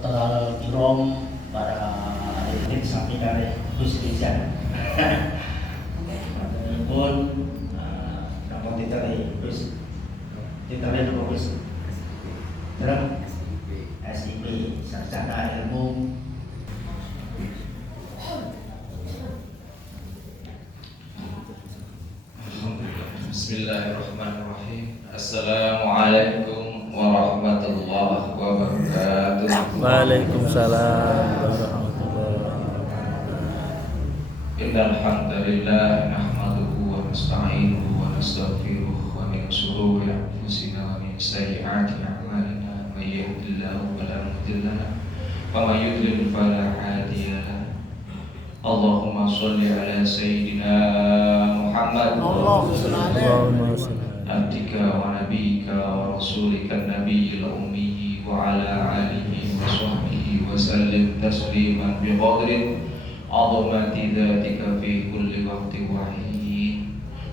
Total kirom para hadirin sami kali Gus Rizal. Pun namun diterai Gus, diterai dulu Gus. Terus SIP Sarjana Ilmu. Bismillahirrahmanirrahim. Assalamualaikum warahmatullahi wabarakatuh. Waalaikumsalam warahmatullahi wabarakatuh. Innal hamdalillah nahmaduhu wa nasta'inuhu wa nastaghfiruh wa min shururi anfusina wa min sayyi'ati a'malina may yahdihillahu fala mudilla lahu wa may yudlil fala hadiya lahu. Allahumma sholli ala sayyidina Muhammad Allahumma shalli abdika wa nabiyika wa rasulika nabiyil ummi wa ala alihi wa sahbihi wa sallim tasliman bi qadrin azamati dhatika fi kulli waqtin wa hin.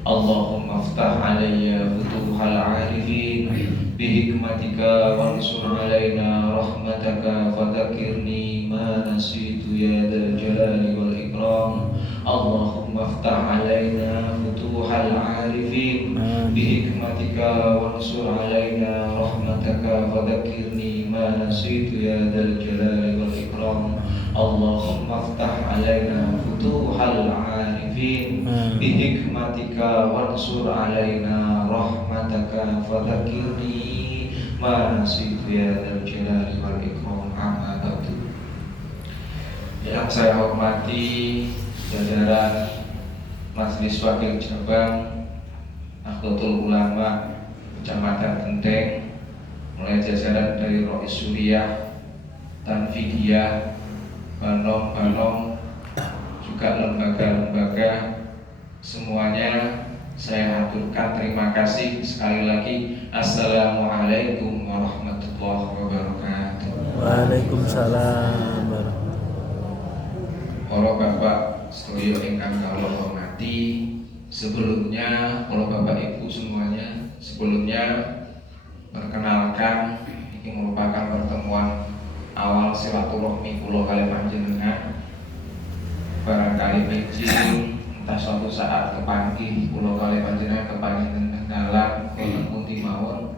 Allahumma aftah alayya futuhal arifin bi hikmatika wansur alayna rahmataka fadhakirni ma nasitu ya dzal jalali wal ikram. Allahumma aftah alayna futuhal arifin bi hikmatika wansur alayna rahmataka fadhakirni ma nasitu ya dzal jalali wal ikram. Allahumma aftah alayna futuhal arifin bi hikmatika wansur alayna rahmataka fadhakirni ma nasitu ya dzal jalali wal ikram. Amma ba'du. Yang saya hormati jajaran Majelis Wakil Cabang Nahdlatul Ulama Kecamatan Genteng, mulai jajaran dari Rois Suriah, Tanfikiyah, Banom, juga lembaga-lembaga, semuanya saya aturkan terima kasih sekali lagi. Assalamualaikum warahmatullahi wabarakatuh. Waalaikumsalam warahmatullahi Para bapak sedaya ingkang kula hormati, sebelumnya para bapak ibu semuanya, sebelumnya perkenalkan ini merupakan pertemuan awal silaturahmi kula kali panjenengan. Barangkali izin entah suatu saat kepanggih kula kali panjenengan kepanjenengan dalam pundi mawon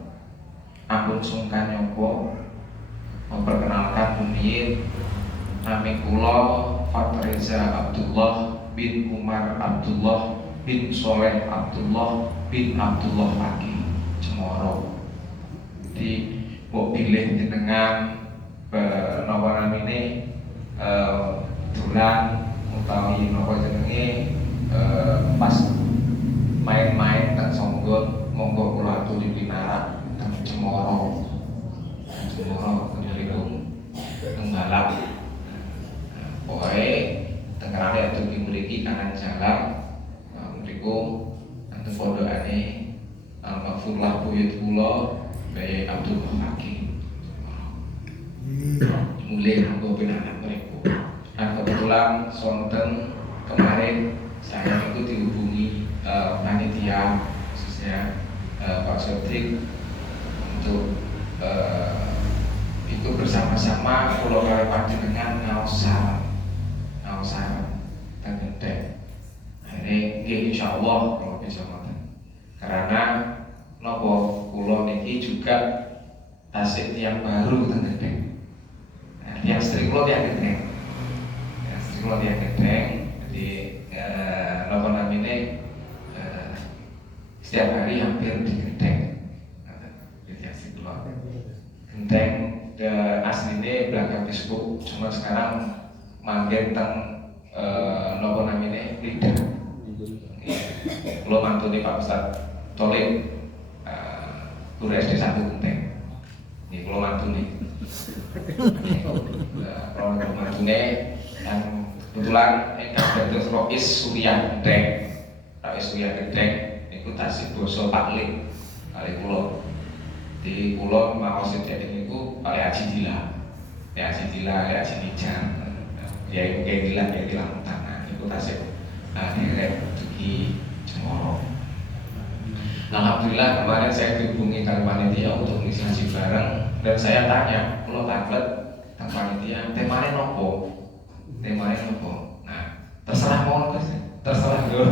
ampun sungkan nyoba memperkenalkan pundi nami kula Fatreza Abdullah bin Umar Abdullah bin Soleh Abdullah bin Abdullah Pagi Cemoro. Jadi mbok pilih jenengan napa namine dolan utawi napa jenenge pas main-main tak songgon monggo kula aturi pinarak teng Cemoro. Cemoro penyelipung Tenggalak. Pokoknya tengah ada tuh mriki kanan jalan, mriku nanti pondokane Al-Maghfurlah buyut kula Bae Abdullah Hakim. Mulai aku pinarak mriku. Nah kebetulan sonten kemarin saya itu dihubungi panitia khususnya Pak Sodrik untuk ikut bersama-sama kula kali panjenengan ngaosan dan gede. Ini insyaallah kalau bisa ngoten. Karena nopo kula niki juga tasik yang baru teng gede. Nah, yang istri kula yang gede. Yang istri kula yang gede. Jadi nopo namine setiap hari hampir di genteng. Jadi istri kula genteng aslinya belakang Facebook, cuma sekarang manggen teng nopo namine lidah. Kalau mantune Pak Ustadz Tolik guru SD 1 Genteng. Ini kalau mantune. Kalau mantune yang kebetulan ingkang dados Rois Suriah Genteng. Rois Suriah Genteng niku tasih basa Paklik kali kula. Di kula maos dene niku Pak Haji Dila. Pak Haji Dila, Pak Haji Nijar. Ya iku Dila tanah niku tasih direk dugi Cemoro. Alhamdulillah kemarin saya dihubungi dari panitia untuk ngisi ngaji bareng, dan saya tanya, kalau taklet tentang panitia, temanya nopo? Nah, terserah mau terserah dulu,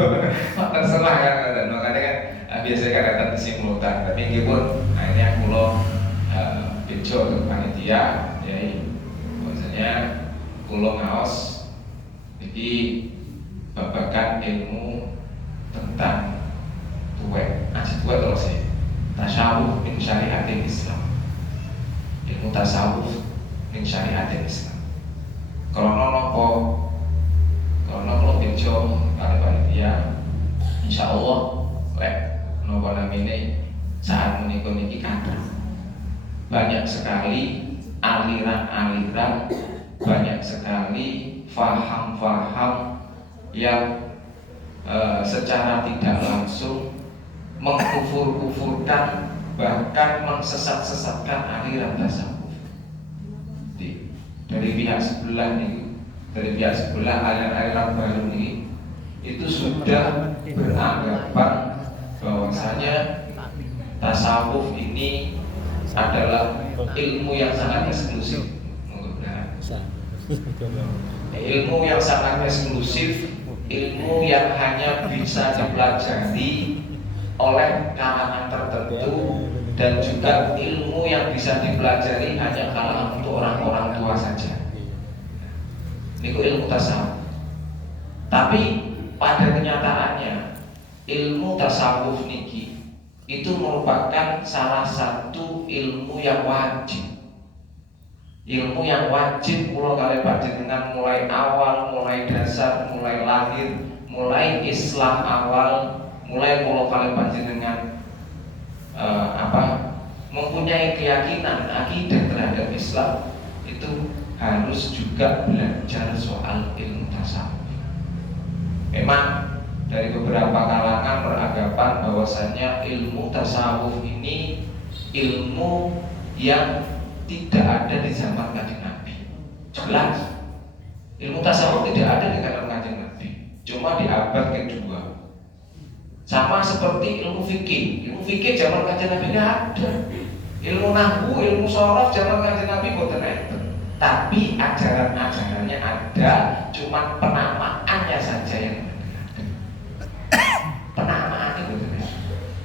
terserah kan, dan makanya kan biasanya kan datang di simultan, tapi meskipun akhirnya pulau bejo ke panitia, ya, maksudnya pulau ngaos, jadi babakan ilmu tentang tuwek terus ya, tasawuf min syariatil Islam, ilmu tasawuf min syariatil Islam. Kalau nopo, kalau bejo kali panitia, insya Allah lek nopo namine saat menikah niki kadang banyak sekali aliran-aliran, banyak sekali faham-faham yang secara tidak langsung mengkufur-kufurkan, bahkan mensesat-sesatkan aliran tasawuf. Dari pihak sebelah ini, dari pihak sebelah aliran-aliran baru ini itu sudah beranggapan bahwasanya tasawuf ini adalah ilmu yang sangat eksklusif. Ilmu yang sangat eksklusif, ilmu yang hanya bisa dipelajari oleh kalangan tertentu, dan juga ilmu yang bisa dipelajari hanya kalangan untuk orang-orang tua saja. Ini ilmu tasawuf. Tapi pada kenyataannya ilmu tasawuf niki itu merupakan salah satu ilmu yang wajib. Ilmu yang wajib kula kali panjenengan mulai awal, mulai dasar, mulai lahir, mulai Islam awal, mulai kula kali panjenengan mempunyai keyakinan akidah terhadap Islam, itu harus juga belajar soal ilmu tasawuf. Memang dari beberapa kalangan beranggapan bahwasannya ilmu tasawuf ini ilmu yang tidak ada di zaman Kanjeng Nabi. Jelas, ilmu tasawuf tidak ada di zaman Kanjeng Nabi, cuma di abad kedua. Sama seperti ilmu fikih. Ilmu fikih zaman Kanjeng Nabi tidak ada. Ilmu nahwu, ilmu shorof zaman Kanjeng Nabi boten enten. Tapi ajaran-ajarannya ada, cuma penamaannya saja yang penamaannya boten enten.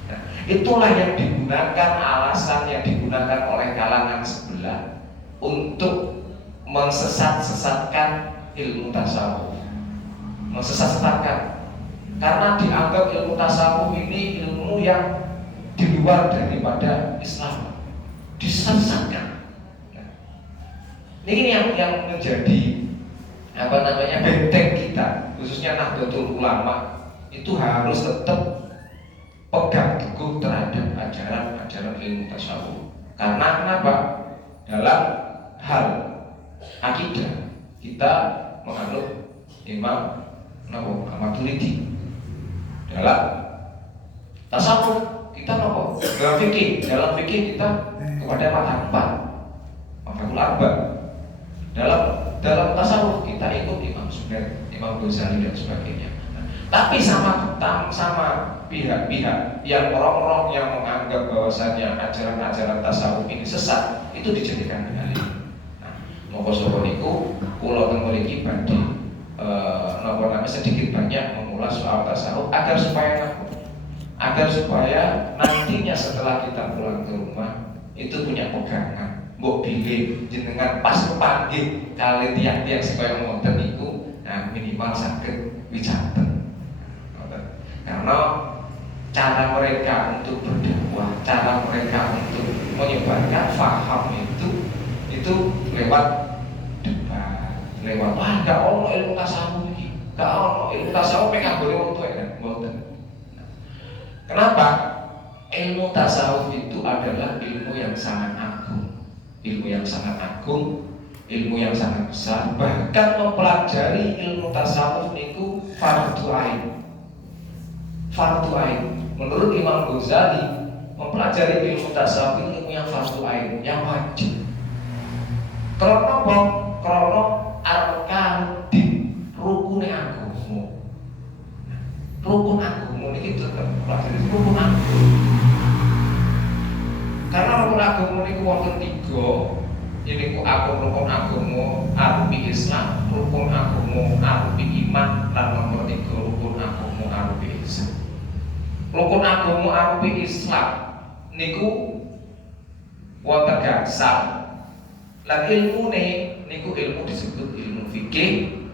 Nah, itulah yang digunakan, alasan yang digunakan oleh kalangan sebelah untuk mensesat-sesatkan ilmu tasawuf. Mensesat-sesatkan karena dianggap ilmu tasawuf ini ilmu yang di luar daripada Islam, disesatkan. Ini yang menjadi benteng kita, khususnya Nahdlatul Ulama, itu harus tetap pegang teguh terhadap ajaran-ajaran ilmu tasawuf. Karena kenapa? Dalam hal akidah kita menganut Imam Maturidi. Dalam tasawuf kita nopo? Dalam fikih kita kepada Mazhabul Arba. Dalam tasawuf kita ikut Imam Sunnah, Imam Ghazali dan sebagainya. Tapi sama pihak-pihak yang orang-orang yang menganggap bahwasannya ajaran-ajaran tasawuf ini sesat, itu dijadikan dalil. Nah, monggo sapa niku kula teng mriki badhe sedikit banyak mengulas soal tasawuf agar supaya nantinya setelah kita pulang ke rumah itu punya pegangan. Mbok bilih jenengan pas kepanggih kali tiang-tiang supaya ngoten niku, nah minimal saged wicaten. Karena cara mereka untuk berdakwah, cara mereka untuk menyebarkan faham itu lewat debat, lewat enggak ono ilmu tasawuf iki. Enggak ono ilmu tasawuf mek anggone wong tuwek kan, mboten. Kenapa? Ilmu tasawuf itu adalah ilmu yang sangat agung. Ilmu yang sangat agung, ilmu yang sangat besar. Bahkan mempelajari ilmu tasawuf niku fardu ain. Fardu ain. Menurut Imam Ghazali, mempelajari ilmu tasawuf itu ilmu yang fardu ain, yang wajib. Karena arkan di rukun agama. Rukun agama ini tetap pelajari rukun agama. Karena rukun agama niku wonten 3. Ini ku rukun agama arupi Islam, rukun agama arupi iman, dan nomor 3 rukun agama arupi Islam. Rukun agama arupi Islam niku wonten gangsal. Lan ilmu niku ilmu disebut ilmu fikih.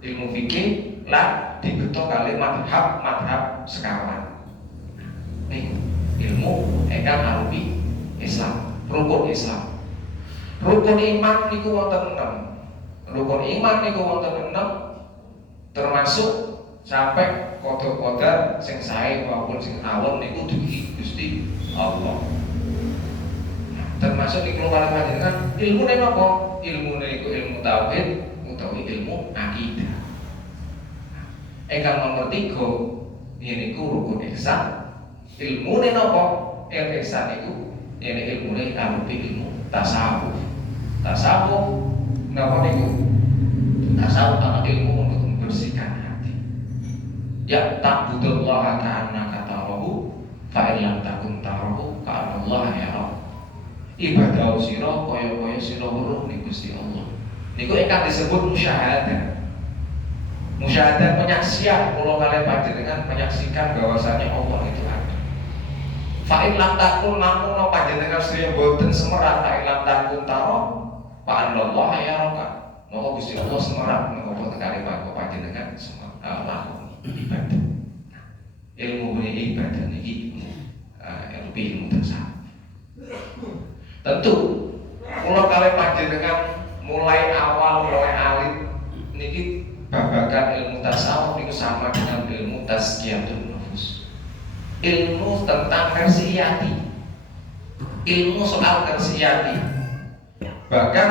Ilmu fikih lan dibeto kali madhab sekawan. Nih ilmu ingkang arupi Islam, rukun Islam. Rukun iman niku wonten 6. Rukun iman niku wonten 6 termasuk sampai kodok-kodok sing sae maupun sing awon niku dugi Gusti Allah. Termasuk di keluarga panjenengan ilmu napa? Ilmu niku ilmu tauhid utawi ilmu akidah. Ingkang nomor 3 niku rukun ihsan. Ilmu napa? Ihsan niku ilmu arupi ilmu tasawuf. Tasawuf napa niku? Tasawuf adalah ilmu untuk membersihkan hati. Ya ta'budullaha ka'annaka tarahu fa in lam takun tarahu ka'annallaha yarahu. Ibadah sira kaya sira weruh ning Gusti Allah. Niku ingkang disebut musyahadah. Musyahadah penyaksian, kula kalih panjenengan menyaksikan bahwasanya Allah itu ada. Fa in lam takun lamun panjenengan sedaya boten semerap fa in lam takun taro fa Allah yaraka. Maka Gusti Allah semerap menapa kali panjenengan lakoni ibadah. Ilmu ibadah niki ilmu tasawuf. Tentu kula kalih panjenengan mulai awal mulai alit niki babagan ilmu tasawuf niku sama dengan ilmu tazkiyatun nufus. Ilmu tentang versi hati. Ilmu soal versi hati. Bahkan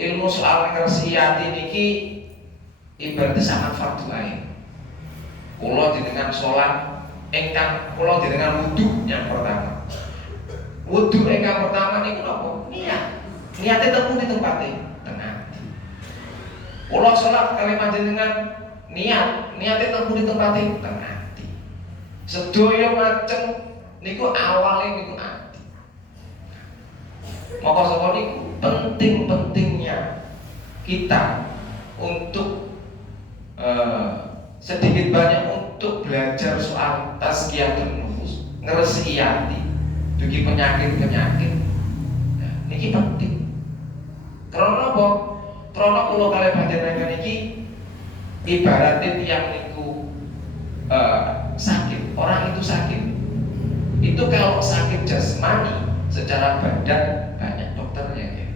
ilmu soal versi hati niki ibaratnya sangat fardu ain. Kula jenengan salat ingkang kula jenengan wudu yang pertama. Wudu ingkang pertama niku napa? Niat. Niate temu di tempate tengah. Kula salat kali panjenengan niate temu di tempate tengah. Sedaya macem niku awale niku ati. Maka saka niku penting-pentingnya kita untuk sedikit banyak untuk belajar soal tazkiyatun nufus, ngresiki ati, dugi penyakit-penyakit. Nah, niki penting. Karena apa? Karena kula kalih panjenengan iki ibaratnya tiyang niku sakit, orang itu sakit. Itu kalau sakit jasmani secara badan banyak dokternya ya.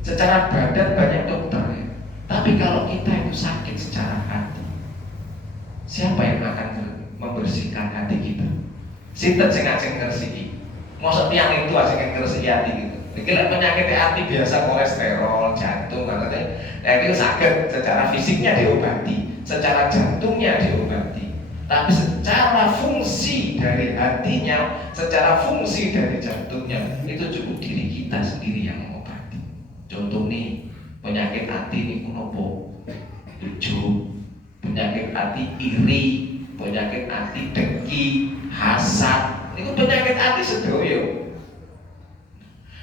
Secara badan banyak dokternya. Tapi kalau kita itu sakit secara hati, siapa yang akan membersihkan hati kita? Sinten sing ajeng ngresiki? Mosok tiyang itu ajeng ngresiki hati gitu. Iki lek penyakit hati biasa kolesterol, jantung katanya. Nah, itu sakit secara fisiknya diobati, secara jantungnya diobati. Tapi secara fungsi dari hatinya, secara fungsi dari jantungnya, itu cukup diri kita sendiri yang mengobati. Contoh nih, penyakit hati ini kunopo, ujub, penyakit hati iri, penyakit hati dengki, hasad. Ini penyakit hati sedoyo.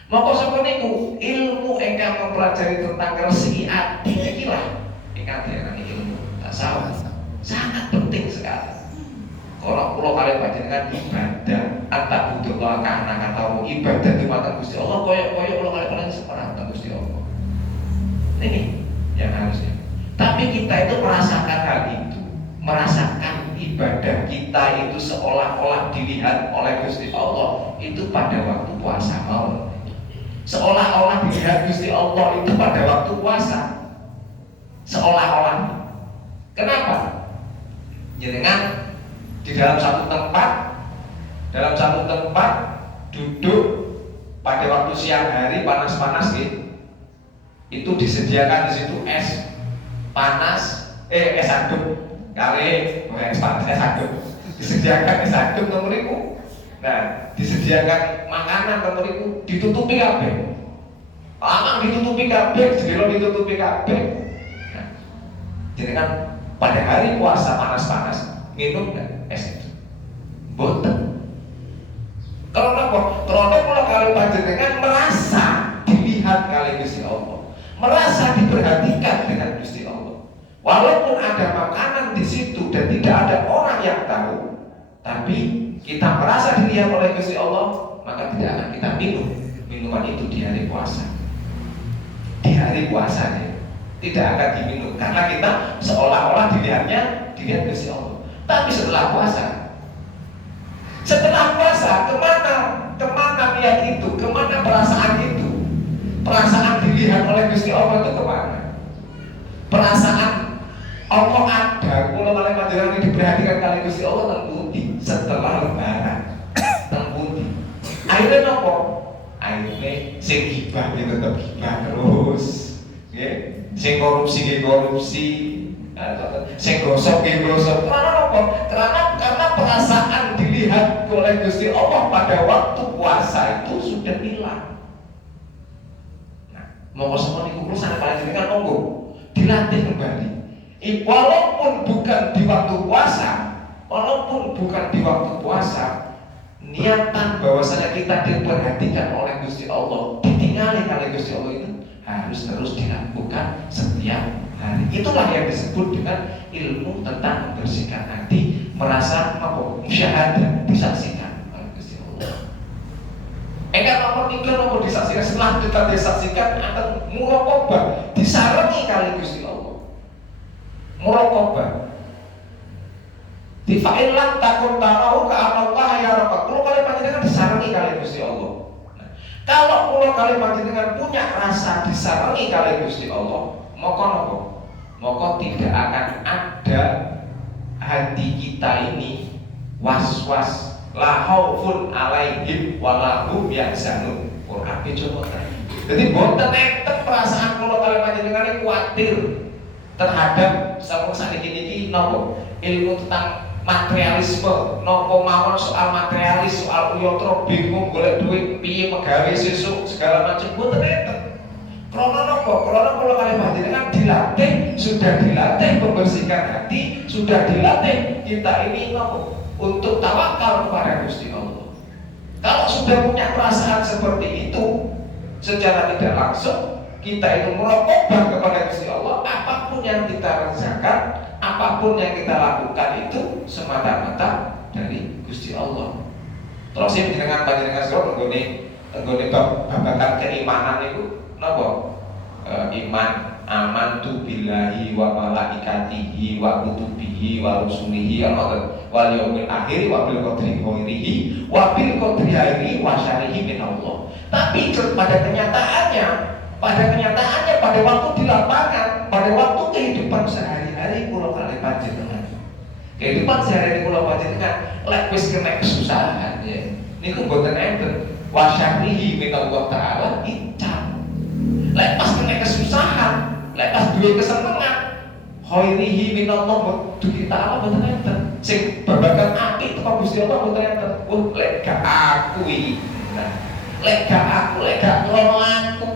Maka sapa niku ilmu ingkang mempelajari tentang resiki ati iki lah ingkang diarani ilmu tasawuf. Sangat penting sekali. Kalau kula kalih panjenengan ibadah anta budullah kana katamu ibadah dumateng Gusti Allah kaya kula kalih panjenengan separatan Gusti Allah. Ini yang harusnya. Tapi kita itu merasakan hal itu, merasakan ibadah kita itu seolah-olah dilihat oleh Gusti Allah itu pada waktu puasa mau. Seolah-olah dilihat Gusti Allah itu pada waktu puasa. Seolah-olah. Kenapa? Jenengan di dalam satu tempat duduk pada waktu siang hari panas-panas gitu. Itu disediakan di situ es panas, es aduk kali, es panas, es aduk. Disediakan es aduk nomor itu. Nah, disediakan makanan nomor itu ditutupi kabeh. Anak ditutupi kabeh, jendela ditutupi kabeh. Nah, jadi kan pada hari puasa panas-panas minum kan? itu. Boten. Karena apa? Karena kula kali panjenengan merasa dilihat kali Gusti Allah, merasa diperhatikan dengan Gusti Allah. Walaupun ada makanan di situ dan tidak ada orang yang tahu, tapi kita merasa dilihat oleh Gusti Allah, maka tidak akan kita minum minuman itu di hari puasa. Di hari puasa ya, tidak akan diminum karena kita seolah-olah dilihat Gusti Allah. Tapi setelah puasa kemana niat itu, kemana perasaan itu, perasaan dilihat oleh Gusti Allah itu kemana? Perasaan Allah ada, kalau kalian panjenengan diperhatikan kali Gusti Allah tengpundi setelah lebaran, tengpundi. Akhirnya nopo? Akhirnya sing gibah tetap gibah terus, ya. Sing korupsi, sing gosok. Karena apa? Karena perasaan dilihat oleh Gusti Allah pada waktu puasa itu sudah hilang. Nah, mau semua niku kula sana panjenengan monggo dilatih kembali. Walaupun bukan di waktu puasa, niatan bahwasanya kita diperhatikan oleh Gusti Allah, ditinggali oleh Gusti Allah itu harus terus dilakukan setiap hari. Itulah yang disebut dengan ilmu tentang membersihkan hati, merasa musyahadah, disaksikan oleh Gusti Allah. Nomor 3 nomor disaksikan, setelah kita disaksikan akan muraqabah, disarengi kali Gusti Allah. Muraqabah. Di fa'ilan takun tarahu ka'anallah ya rabbak. Kalau kalian panjenengan disarengi kali Gusti Allah. Kalau kula kali panjenengan punya rasa disarengi kali Gusti Allah, maka tidak akan ada hati kita ini was-was, la khaufun alaihim wa lahum yahzanun. Quran coba. Jadi boten enten perasaan kula kali panjenengan kuatir terhadap sakniki niki napa? Ilmu tentang materialisme, nopo mawon soal materialis, soal uyotro bingung golek duit piye megawe sesuk segala macam boten enten. Krana nopo? Krana kula kali panjenengan sudah dilatih membersihkan hati, sudah dilatih kita ini nopo? Untuk tawakal kepada Gusti Allah. Kalau sudah punya perasaan seperti itu, secara tidak langsung kita itu merokobah kepada Gusti Allah. Apapun yang kita kerjakan, apapun yang kita lakukan itu semata-mata dari Gusti Allah. Terus ini dengan panjenengan sira nggone babagan keimanan itu napa? Iman amantu billahi wa malaikatihi wa kutubihi wa rusulihi wal yaumil akhir wa bil qadri khairihi wa bil qadri khairihi wa syarrihi min Allah. Tapi pada kenyataannya pada waktu di lapangan, pada waktu kehidupan sehari-hari kula kali panjenengan. Kehidupan sehari-hari kula panjenengan lek wis kena kesusahan ya. Niku mboten enten wa syarrihi min Allah taala icam. Lek pas kena kesusahan, lek pas duwe kesenengan, khairihi min Allah duwe taala mboten enten. Sing babagan apik teko Gusti Allah mboten enten. Lek gak aku iki. Nah, lek gak aku, lek gak krono aku.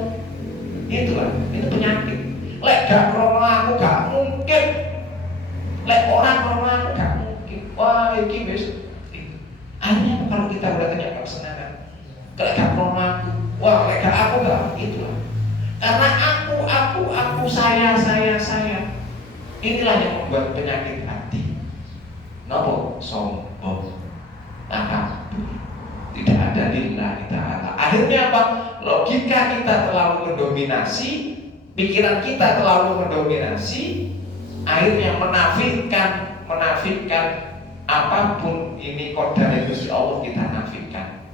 Itulah, itu penyakit. Lek gak krono aku gak mungkin. Lek orang krono aku gak mungkin. Wah, iki wis. Akhirnya kalau kita udah punya kesenangan, lek gak krono aku, wah lek gak aku gak, itulah. Karena aku, saya. Inilah yang membuat penyakit hati. Napa? Sombong, takabur, tidak ada lillahi ta'ala. Akhirnya apa? Logika kita terlalu mendominasi, pikiran kita terlalu mendominasi, akhirnya menafikan apapun ini kodar Gusti Allah kita nafikan.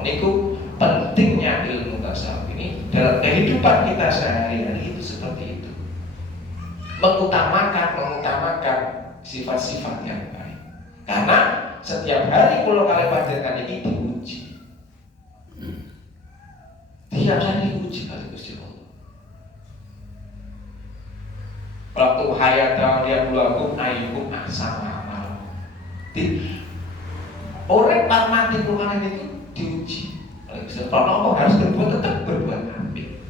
Niku pentingnya ilmu tasawuf ini dalam kehidupan kita sehari-hari itu seperti itu. Mengutamakan sifat-sifat yang baik. Karena setiap hari kula kali panjenengan ini diuji. Tiap hari diuji kali Gusti Allah. Waktu hayata dia kulakum ayyukum ahsanu amal. Orang tak mati kula itu diuji. Kalau harus tetap berbuat apik.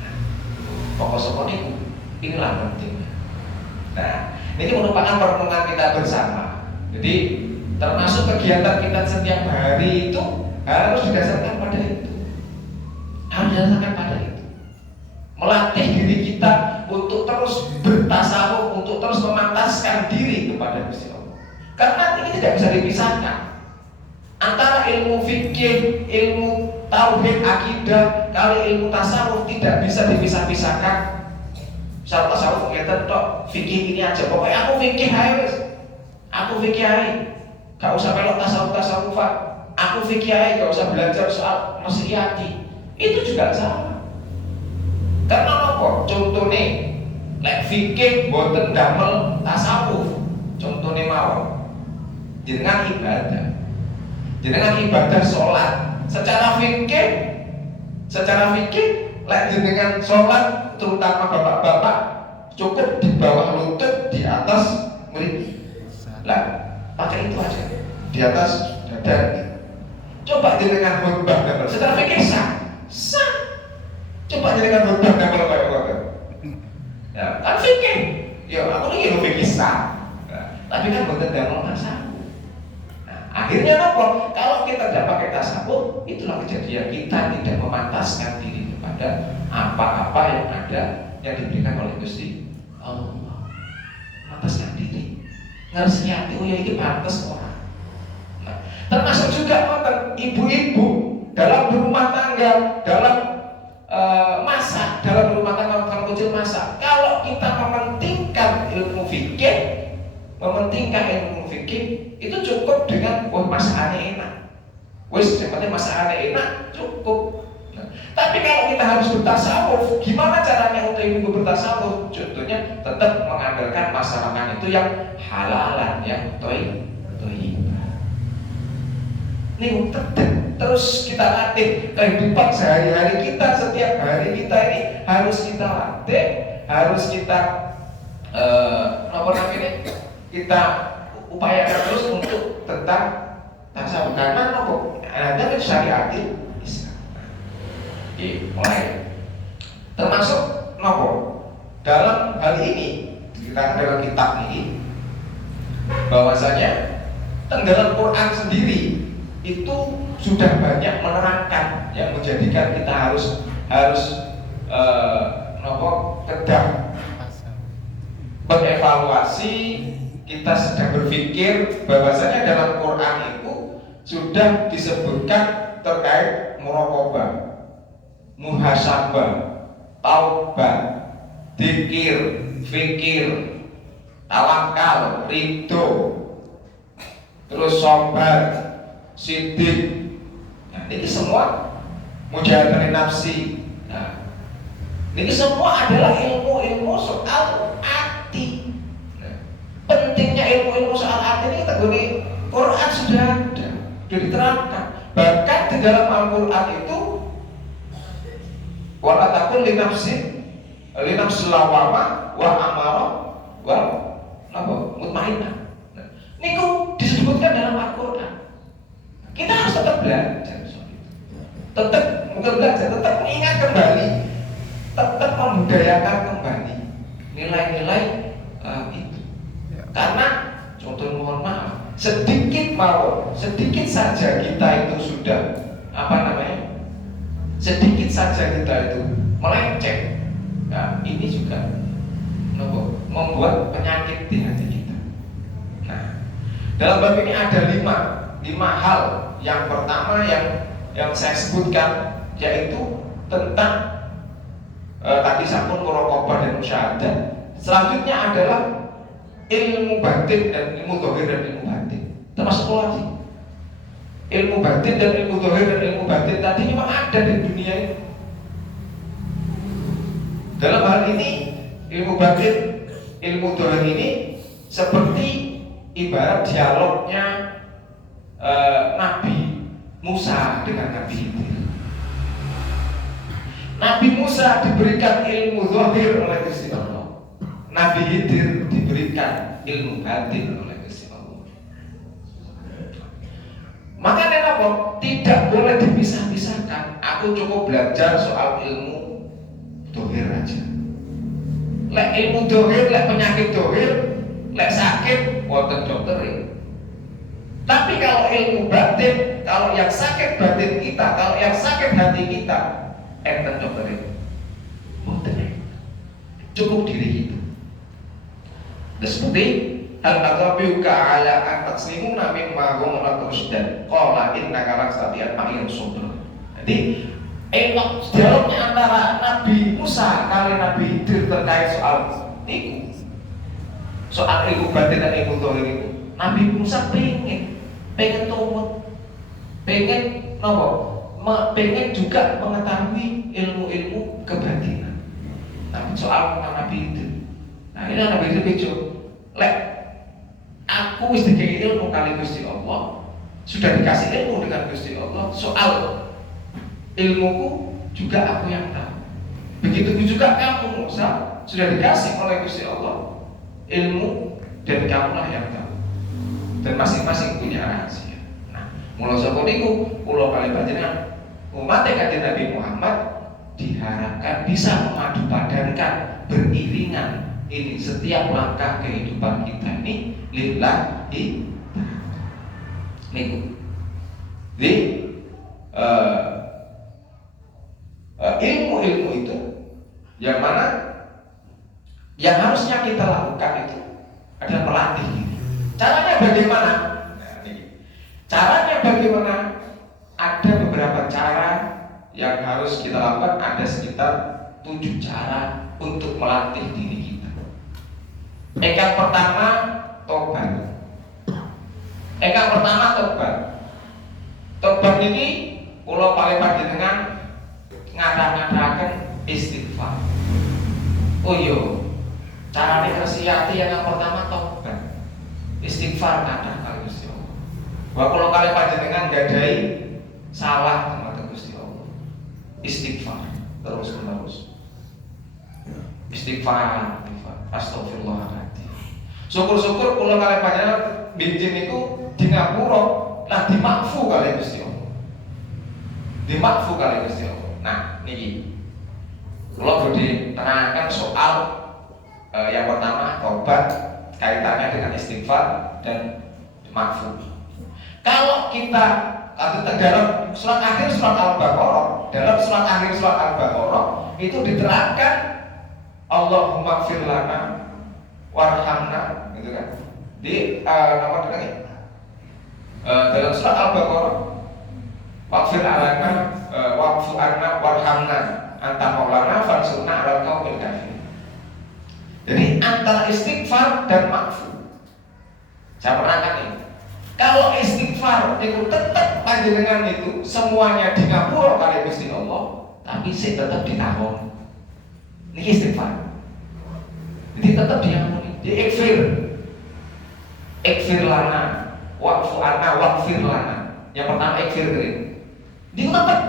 Nah, pokok inilah pentingnya. Nah, ini merupakan perenungan kita bersama. Jadi termasuk kegiatan kita setiap hari itu harus didasarkan pada itu. Harus didasarkan pada itu. Melatih diri kita untuk terus bertasawuf, untuk terus memantaskan diri kepada Gusti Allah. Karena ini tidak bisa dipisahkan. Antara ilmu fikih, ilmu tauhid, akidah, kalau ilmu tasawuf tidak bisa dipisah-pisahkan. Misal tasawuf kita tok fikih ini aja, pokoknya aku fikih aja, aku fikih aja. Gak usah melok tasawuf-tasawufan. Aku fikih aja, gak usah belajar soal nasiati. Itu juga salah. Karena apa? Contohnya, lek fikih boten damel tasawuf. Contohnya mawon. Jenengan ibadah. Jenengan ibadah sholat. Secara fikih, lek jenengan sholat, terutama bapak-bapak, cukup di bawah lutut, di atas mriki. Lah, pakai itu aja. Di atas dada. Coba jenengan khutbah damel. Secara fikih sah. Coba jenengan khutbah damel kayak ngono. Ya, kan fikih. Ya, aku ini ilmu fikih sah. Tapi kan boten damel tasawuf. Nah, akhirnya apa? Kalau kita tidak pakai tasawuf, itulah kejadian kita tidak memantaskan diri kepada apa-apa yang ada yang diberikan oleh Gusti Allah. Mantaskan diri. Ngerti hati, oh ya ini pantas orang. Nah, termasuk juga ibu-ibu dalam berumah tangga, dalam masak, dalam rumah tangga kalau kecil masak. Kalau kita mementingkan ilmu fikih, itu cukup dengan masakannya enak. Sebenarnya masakannya enak cukup. Nah, tapi kalau kita harus bertasawuf, gimana caranya untuk ibu bertasawuf? Contohnya tetap mengandalkan masakan itu yang halalan, yang toyib. Ini terus kita latih kehidupan sehari-hari kita, setiap hari kita ini harus kita latih, harus kita kita upayakan terus untuk tentang tasawuf. Karena ada kan syariatil Islam. Mulai termasuk dalam hal ini kita dalam kitab ini bahwasanya dalam Quran sendiri itu sudah banyak menerangkan yang menjadikan kita harus kedah mengevaluasi. Kita sedang berpikir bahwasanya dalam Quran itu sudah disebutkan terkait muraqabah, muhasabah, taubat, dzikir, fikir, tawakal, ridho, terus sabar, siddiq. Nah, ini semua mujahadah nafsi. Nah, ini semua adalah ilmu-ilmu soal hati. Nah, pentingnya ilmu-ilmu soal hati ini kita guni Quran sudah ada, sudah diterangkan. Bahkan di dalam Al-Quran itu wala takun li nafsil lawamah wa amara wa mutmainnah. Nah, niku disebutkan dalam Al-Quran. Kita harus tetap belajar soal itu. Tetap belajar, tetap mengingat kembali, tetap membudayakan kembali nilai-nilai itu. Karena contoh mohon maaf, sedikit saja kita itu sudah sedikit saja kita itu melenceng. Nah, ini juga membuat penyakit di hati kita. Nah, dalam bab ini ada lima hal. Yang pertama yang saya sebutkan yaitu tentang tadi sampun muraqabah dan musyahadah. Selanjutnya adalah ilmu batin dan ilmu zahir dan ilmu batin. Termasuk lagi ilmu batin dan ilmu zahir dan ilmu batin tadi memang ada di dunia ini. Dalam hal ini ilmu batin, ilmu zahir ini seperti ibarat dialognya Nabi Musa dengan Nabi Khidir. Nabi Musa diberikan ilmu zahir oleh Gusti Allah. Nabi Khidir diberikan ilmu batin oleh Gusti Allah. Makanya apa? Tidak boleh dipisah-pisahkan. Aku cukup belajar soal ilmu zahir aja. Lek ilmu zahir, lek penyakit zahir, lek sakit, wonten dokter. Tapi kalau ilmu batin, kalau yang sakit batin kita, kalau yang sakit hati kita, enten dokter cukup diri kita. Dan seperti hal nagabiuka ala antakslimu namin magomona terus dan kola inna kalak statian makin sobro. Jadi dialognya antara Nabi Musa kali Nabi Khidir terkait soal itu, soal ilmu batin dan ilmu zahir itu. Nabi Musa pengen tumut, pengen pengen juga mengetahui ilmu-ilmu kebatinan. Nah, soal Nabi itu, nah ini Nabi itu bejo, lek aku wis dikasih ilmu kali Gusti Allah, sudah dikasih ilmu dengan Gusti Allah, soal ilmuku juga aku yang tahu. Begitu juga kamu Musa sudah dikasih oleh Gusti Allah ilmu dan kamulah yang tahu. Dan masing-masing punya rahasia. Nah, mulai saka niku kula kali panjenengan umat kanjeng Nabi Muhammad diharapkan bisa memadupadankan beriringan ini setiap langkah kehidupan kita ini lillahi niku. Jadi ilmu-ilmu itu yang mana yang harusnya kita lakukan itu adalah melatih diri. Caranya bagaimana? Nah, ini. Caranya bagaimana? Ada beberapa cara yang harus kita lakukan. Ada sekitar 7 cara untuk melatih diri kita. Yang pertama tobat. Yang pertama tobat. Tobat ini kula paling panjenengan ngada-ngadakan istighfar. Oh iya, caranya resiyati yang pertama tobat. Istighfar kadang kali Gusti Allah. Wa kula kali panjenengan gadai salah dumateng Gusti Allah. Istighfar terus menerus. Istighfar, astagfirullahaladzim. Syukur-syukur kula kali panjenengan binjin niku di ngapura lah dimakfu kali Gusti Allah. Dimakfu kali Gusti Allah. Nah, niki kula badhe terangkan soal yang pertama tobat, kaitannya dengan istighfar dan makfu. Kalau kita dalam surat akhir surat Al-Baqarah, itu diterangkan Allahumma gfir lana warhamna, gitu kan? Di nama dengannya dalam surat Al-Baqarah, waqfir alana waqfu anna warhamna anta maulana fansurna ala qaumil kafirin. Jadi antara istighfar dan makfu. Saya pernahkan ini. Kalau istighfar itu tetap panjenengan itu semuanya di ngapura kali Gusti Allah, tapi sih tetap ditakoni. Ini istighfar. Jadi tetap diampuni. Ikfir lana, waqfu anna, waqfir lana. Yang pertama ikfir ini. Dia tetap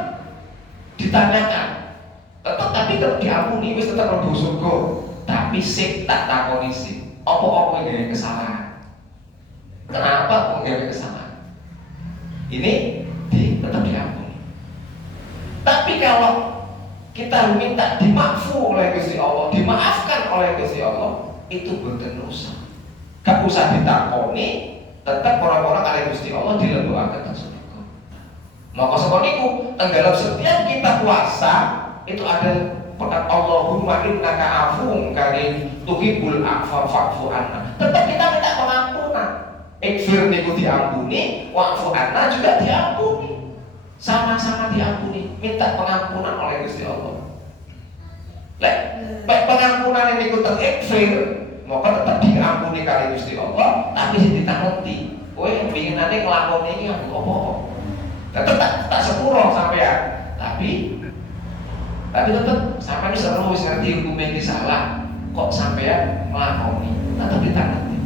ditanyakan. Tapi tetap diampuni, wis tetap mlebu surga. Tapi sik tak takoni sik. Apa-apa yang kesalahan. Kenapa kok gawe kesalahan? Ini tetap diampuni. Tapi kalau kita minta dimakfu oleh Gusti Allah, dimaafkan oleh Gusti Allah, itu boten usah. Gak usah ditakoni, tetap orang-orang kali Gusti Allah dilebokake surga. Maka saka niku tenggalap setiap kita puasa itu ada perkat Allahumma innaka afuwun karim tuhibbul afwa fa'fu anna. Tetap kita minta pengampunan. Ikfir niku diampuni, wa'fu anna juga diampuni. Sama-sama diampuni, minta pengampunan oleh Gusti Allah. Lek pengampunan niku teng ikfir, maka tetap diampuni kali Gusti Allah, tapi sing ditaneti. Kowe pinginane nglakoni iki apa-apa. Tetap tak sepuro sampean, tapi tetap sampai ini seru ngerti hukum ini salah kok sampean nglakoni tetap ditaneti.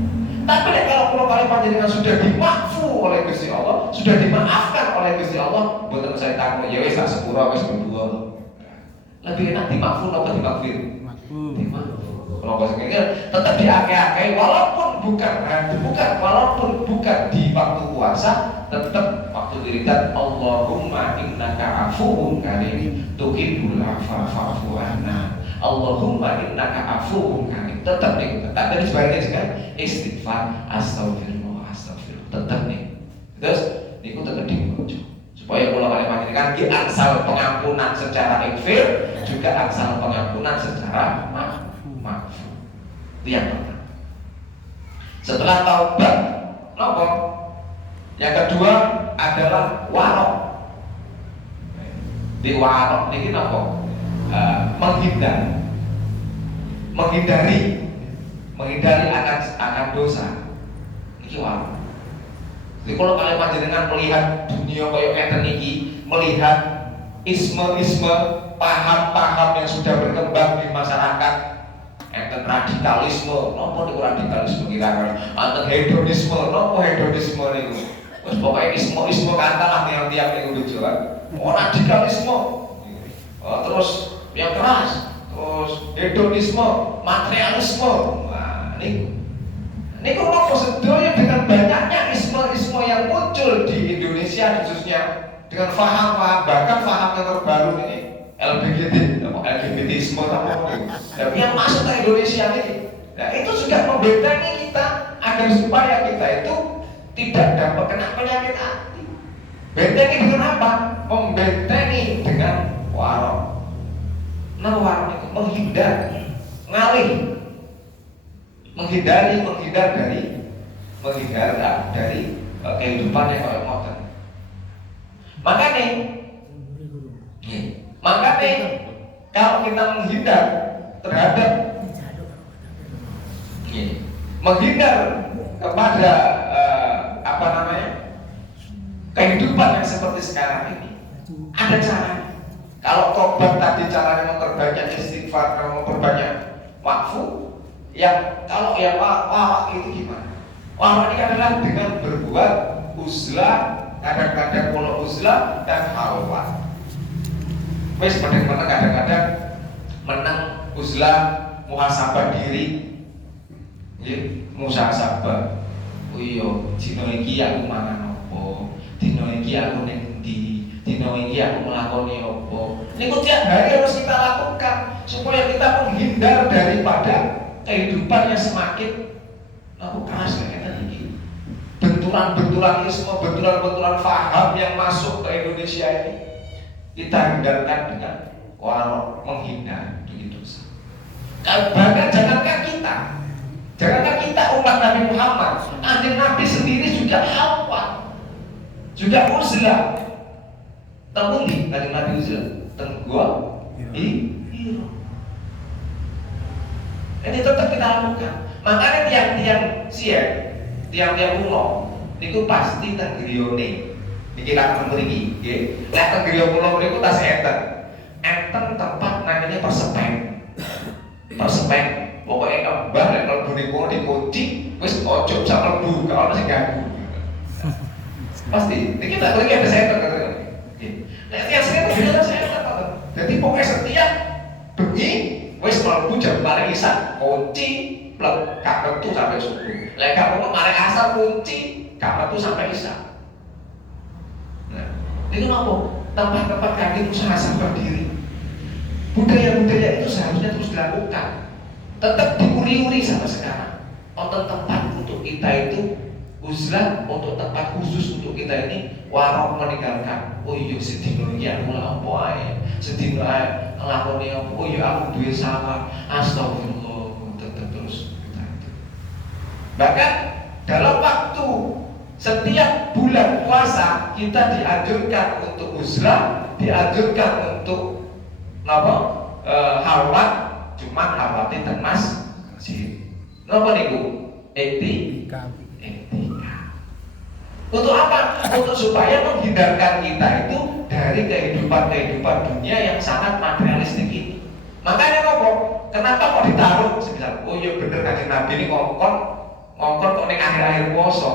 Tapi kalau kali panjenengan sudah dimakfu oleh Gusti Allah, sudah dimaafkan oleh Gusti Allah, boten saya takut ya wis tak sepuro wis berdua. Lebih enak dimakfu apa dimakfir? Dimakfu. Kalau bahasa tetap diake-ake walaupun bukan di waktu puasa, tetap waktu wiridan Allahumma innaka afuwun karim tuhibbul afwa fa'fu anna. Allahumma innaka afuwun karim. Tetap nih, tak dari sebaliknya kan istighfar astagfirullah. Tetap nih. Terus niku tegeding bojo. Supaya kula kalian panjenengan ki angsal pengampunan secara infir, juga angsal pengampunan secara maaf. Itu yang pertama. Setelah taubat, nopo? Yang kedua adalah warok. Di warok niki nopo? Menghindari akan dosa. Niki warok. Jadi kalau kalian panjenengan melihat dunia kayak ngeten iki, melihat isme-isme, paham-paham yang sudah berkembang di masyarakat, enten radikalisme, nopo niku radikalisme kira-kira, enten hedonisme, nopo hedonisme niku. Terus pokoknya isme-isme kata lah yang tiap niku lucu kan. Oh radikalisme, terus yang keras, terus hedonisme, materialisme, nah ini kalau sedaya dengan banyaknya isme-isme yang muncul di Indonesia khususnya dengan faham-faham, bahkan faham yang terbaru ini LGBTisme tapi yang masuk ke Indonesia ini, nah itu juga membentengi kita agar supaya kita itu tidak dapat kena penyakit hati. Bentengi dengan apa? Membentengi dengan warok. Nah warok itu menghindar, ngalih. menghindar dari kehidupan yang kayak modern. Makanya kalau kita menghindar terhadap menghindar kepada kehidupan yang seperti sekarang ini, ada caranya. Kalau tobat tadi caranya memperbanyak istighfar, memperbanyak wakfu. Yang kalau yang wawak itu gimana? Wawak ini adalah dengan berbuat uzlah, kadang-kadang kalau uzlah dan halwa. Wes kadang-kadang menang uzlah, muhasabah diri, muhasabah. Oh iya, dino iki aku mangan apa? Dino iki aku ning ndi? Dino iki aku nglakoni apa? Niku tiap hari harus kita lakukan supaya kita menghindar daripada kehidupan yang semakin keras kayak tadi. Benturan-benturan isme, benturan-benturan faham yang masuk ke Indonesia ini kita hindarkan dengan warok, menghindar begitu. Bahkan jangankan kita umat Nabi Muhammad, Nabi sendiri juga hawa, juga uzlah. Tahu nih Nabi uzlah, tenggua, ini tetap kita lakukan. Makanya tiang-tiang pulau itu pasti tenggrione. Niki tak mriki, nggih. Nek tenggriya pulau mriku tas enten tempat namanya persepeng. Pokoknya kembang nek mlebu niku dikunci, wis ojo sak mlebu, gak ono sing ganggu. Pasti. Niki tak mriki ada senter nggih. Nek tiang sing ada senter. Jadi pokoknya setiap bengi wis mlebu jam mari isak kunci plek gak metu sampai subuh. Lek gak mau mari asar kunci gak metu sampai isak. Nah, itu apa? Tempat-tempat kami muhasabah diri. Budaya-budaya itu seharusnya terus dilakukan. Tetap diuri-uri sampai sekarang. Untuk tempat untuk kita itu uzlah, untuk tempat khusus untuk kita ini warok meninggalkan. Oh iya sedino iki aku lha apa ae. Sedino ae nglakoni apa. Oh iya aku duwe salah. Astagfirullah, tetap terus kita itu. Bahkan dalam waktu setiap bulan puasa kita dianjurkan untuk uzlah, dianjurkan untuk halwat, cuman halwati dan masjid. Napa niku? Etika. Untuk apa? Untuk supaya menghindarkan kita itu dari kehidupan dunia yang sangat materialistik ini. Makanya kenapa kok ditaruh? Sebenarnya, oh iya bener Kanjeng Nabi ini ngongkon kok ning akhir-akhir puasa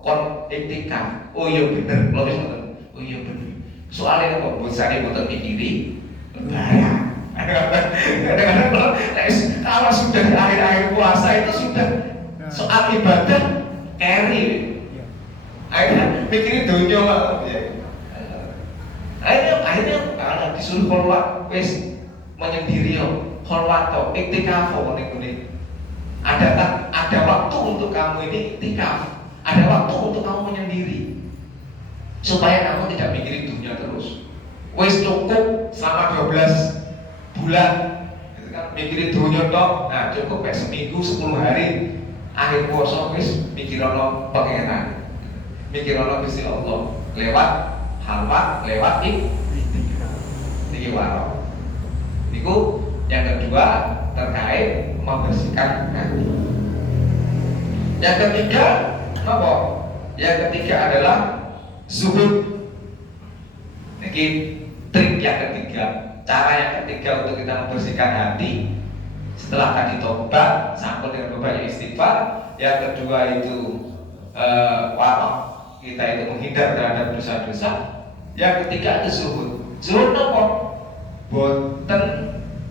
kon etika. Oh iya bener, logis bener. Oh iya bener. Soalnya kok bosane mboten mikiri lebaran. Kadang-kadang kalau sudah di akhir-akhir puasa itu sudah soal ibadah carry. Akhirnya mikirin dunia ya. Akhirnya kalau disuruh keluar wes menyendiri keluar atau iktikaf ini. Ada waktu untuk kamu ini iktikaf. Ada waktu untuk kamu menyendiri. supaya kamu tidak mikirin dunia terus. Wis cukup selama 12 bulan gitu kan, mikirin dunia toh. Nah cukup kayak seminggu 10 hari akhir puasa wis mikirono pangeran, mikirono Gusti Allah lewat halwa, lewat iki warok. Niku yang kedua terkait membersihkan hati. Yang ketiga apa? Yang ketiga adalah zuhud. Ini trik yang ketiga, cara yang ketiga untuk kita membersihkan hati setelah tadi tobat, sampun dengan banyak istighfar. Yang kedua itu warok, kita itu menghindar terhadap dosa-dosa. Yang ketiga itu zuhud. Zuhud apa? Boten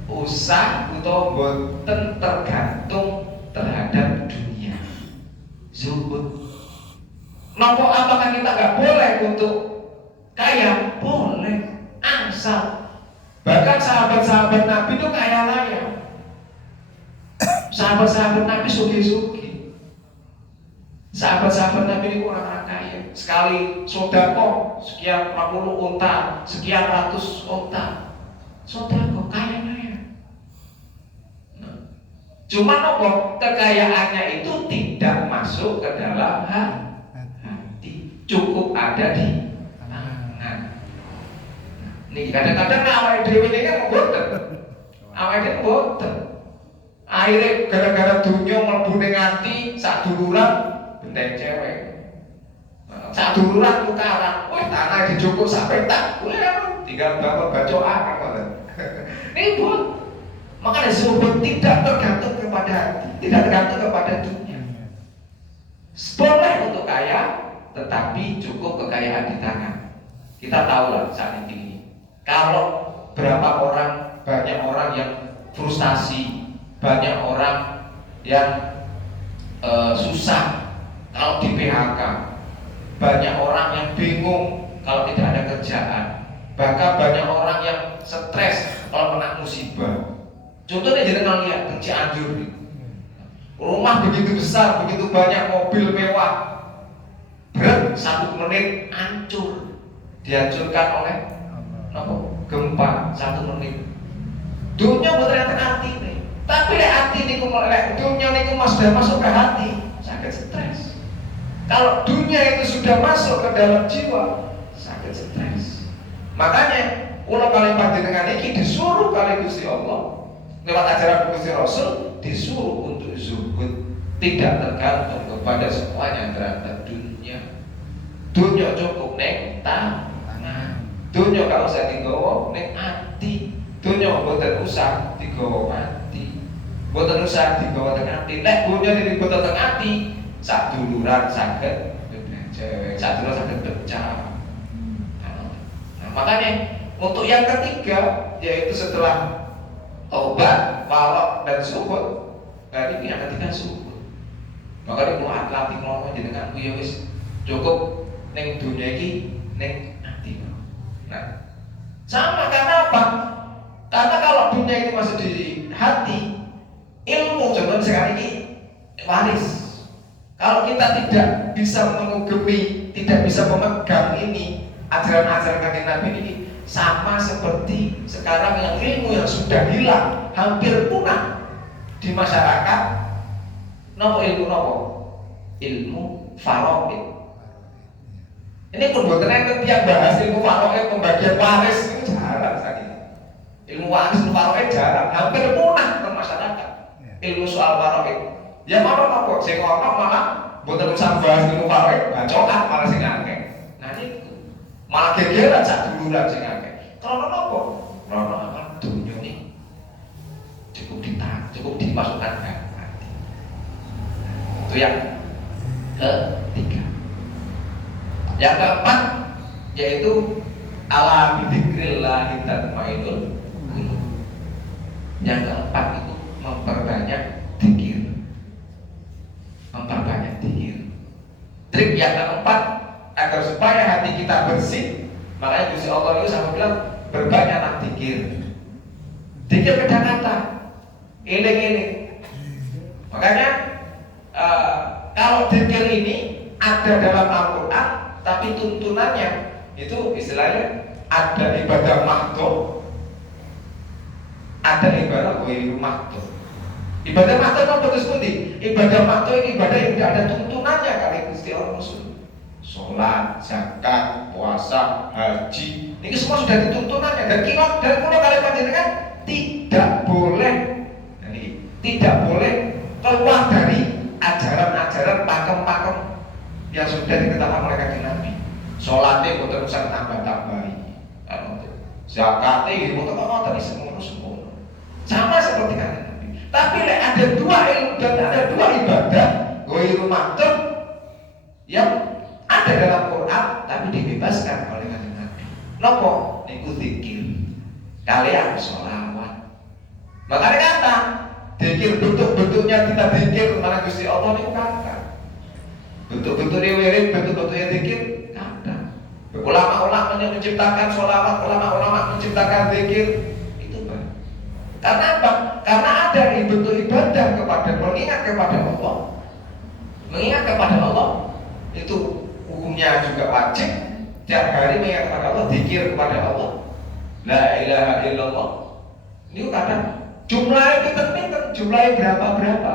usah atau boten tergantung terhadap dunia. Zuhud. Nopo apakah kita nggak boleh untuk kaya? Boleh, asal. Bahkan sahabat-sahabat Nabi itu kaya raya. Sahabat-sahabat Nabi sugi-sugi. Sahabat-sahabat Nabi ini orang-orang kaya. Sekali sodako sekian 40 unta, sekian ratus unta. Sodako kaya-kaya. Nah, cuma nopo kekayaannya itu tidak masuk ke dalam hati, cukup ada di tangan. Nih kadang-kadang awake dhewe ini kan mboten. Awake dhewe mboten. Akhirnya gara-gara dunia mlebu ning ati sak duluran benteng cewek. Sak duluran tukaran. Wah, tanah dijukuk sak petak. Tinggal bapak bacoan ngoten. Ini pun makanya zuhud tidak tergantung kepada hati, tidak tergantung kepada dunia. Boleh untuk kaya, tetapi cukup kekayaan di tangan. Kita tahu lah saat ini. Kalau banyak orang yang frustasi, banyak orang yang susah kalau di PHK, banyak orang yang bingung kalau tidak ada kerjaan, bahkan banyak orang yang stres kalau kena musibah. Contohnya jangan lihat di Cianjur, rumah begitu besar, begitu banyak mobil mewah, berat 1 menit hancur, dihancurkan oleh gempa 1 menit. Dunia buat hati nih, tapi hati niku melek, dunia niku sudah masuk ke hati, sakit stres. Kalau dunia itu sudah masuk ke dalam jiwa, sakit stres. Makanya ulah kali panjenengan iki disuruh kali Gusti Allah lewat ajaran Gusti Rasul disuruh untuk zuhud, tidak tergantung kepada semuanya terhadap dunia. Dunia cukup ning tangan, dunia kalau saya digawa ning ati, dunia boten usah digawa mati, boten usah digawa teng ati. Nek dunia ini boten teng ati, sak duluran saged cewek, sak duluran saged pecah. Nah, makanya untuk yang ketiga, yaitu setelah taubat, warok dan zuhud, ini yang ketiga zuhud. Maka dia mau latih ngomong jenengan ku ya wis cukup ning dunia iki ning ati. Nah, sama karena apa? Karena kalau dunia ini masih di hati, ilmu zaman sekarang ini waris. Kalau kita tidak bisa mengugemi, tidak bisa memegang ini ajaran-ajaran kanjeng Nabi ini, sama seperti sekarang yang ilmu yang sudah hilang, hampir punah di masyarakat. Nopo ilmu nopo? Ilmu faraid. Ini pun buatan yang bahas ilmu faraid, pembagian waris itu jarang saja. Ilmu waris, ilmu faraid jarang, hampir punah di masyarakat. Ilmu soal faraid. Ya mana nopo? Sing ono malah buatan usah bahas ilmu faraid, bacokan malah sing akeh. Nah ini malah gegeran sak duluran sing akeh. Kalau nopo? Kalau amal dunia ini cukup dimasukkan ke hati. Itu yang ketiga. Yang keempat yaitu ala bidzikrillah tatmainul qulub. Yang keempat itu memperbanyak dzikir. Memperbanyak dzikir. Trik yang keempat agar supaya hati kita bersih, makanya Gusti Allah itu sama bilang berbanyaklah dzikir. Dzikir kata-kata, eling-eling. Makanya kalau dzikir ini ada dalam Al-Quran, tapi tuntunannya itu istilahnya ada ibadah mahdoh, ada ibadah ghairu mahdoh. Ibadah mahdoh apa seperti? Ibadah mahdoh ini ibadah yang tidak ada tuntunannya kali Gusti Allah. Sholat, zakat, puasa, haji, ini semua sudah dituntunannya dan kita dan kalau kalian panjenengan tidak boleh, tidak boleh keluar dari ajaran-ajaran pakem-pakem yang sudah ditetapkan oleh Kanjeng Nabi. Sholatnya boten usah tambah-tambahi, zakatnya boten ngoten semua. Sama seperti Kanjeng Nabi. Tapi ada dua ilmu dan ada dua ibadah ghairu mahdoh yang ada dalam Quran tapi dibebaskan oleh Kanjeng Nabi. Nopo? Niku zikir. Kalian sholawat. Makanya kata zikir bentuk-bentuknya kita zikir karena Gusti Allah niku kata. Bentuk-bentuknya wirid, bentuk-bentuknya zikir kata. Ulama-ulama yang menciptakan sholawat, ulama-ulama menciptakan zikir itu Pak. Karena apa? Karena ada bentuk ibadah kepada mengingat kepada Allah. Mengingat kepada Allah itu hukumnya juga wajib. Tiap hari mengingat kepada Allah, zikir kepada Allah, la ilaha illallah. Ini kadang jumlahnya pinter-pinter, jumlahnya berapa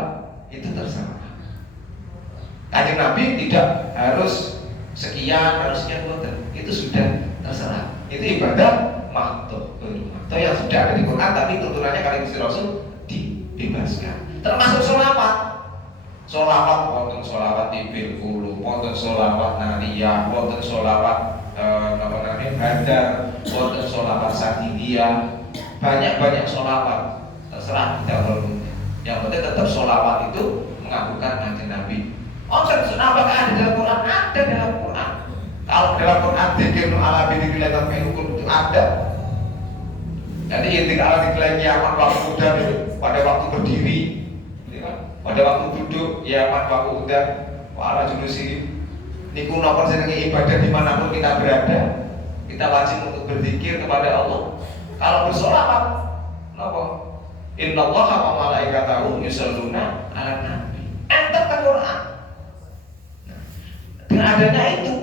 itu terserah. Kanjeng Nabi tidak harus sekian boten. Itu sudah terserah. Itu ibadah mahdoh yang sudah ada di Quran tapi tuntunannya kali Gusti Rasul dibebaskan. Termasuk sholawat. Sholawat, wonten sholawat ibil kulu, wonten sholawat nariyah, wonten sholawat hadar, wonten sholawat sadidiyah, banyak sholawat. Terserah kita perlu. Yang penting tetap sholawat itu mengagungkan Kanjeng Nabi. Apakah ada dalam Quran? Ada dalam Quran. Kalau dalam Quran dzikir ala bidzikrillah itu ada. Jadi intik ala diklaim kiamat waktu muda pada waktu berdiri, pada waktu duduk, ya pada waktu udah wala julusi. Niku napa jenenge ibadah dimanapun kita berada, kita wajib untuk berzikir kepada Allah. Kalau bersolawat, napa? Innallaha wa malaikatahu yusholluna 'alan nabi. Enten kan Quran. Dengan adanya itu,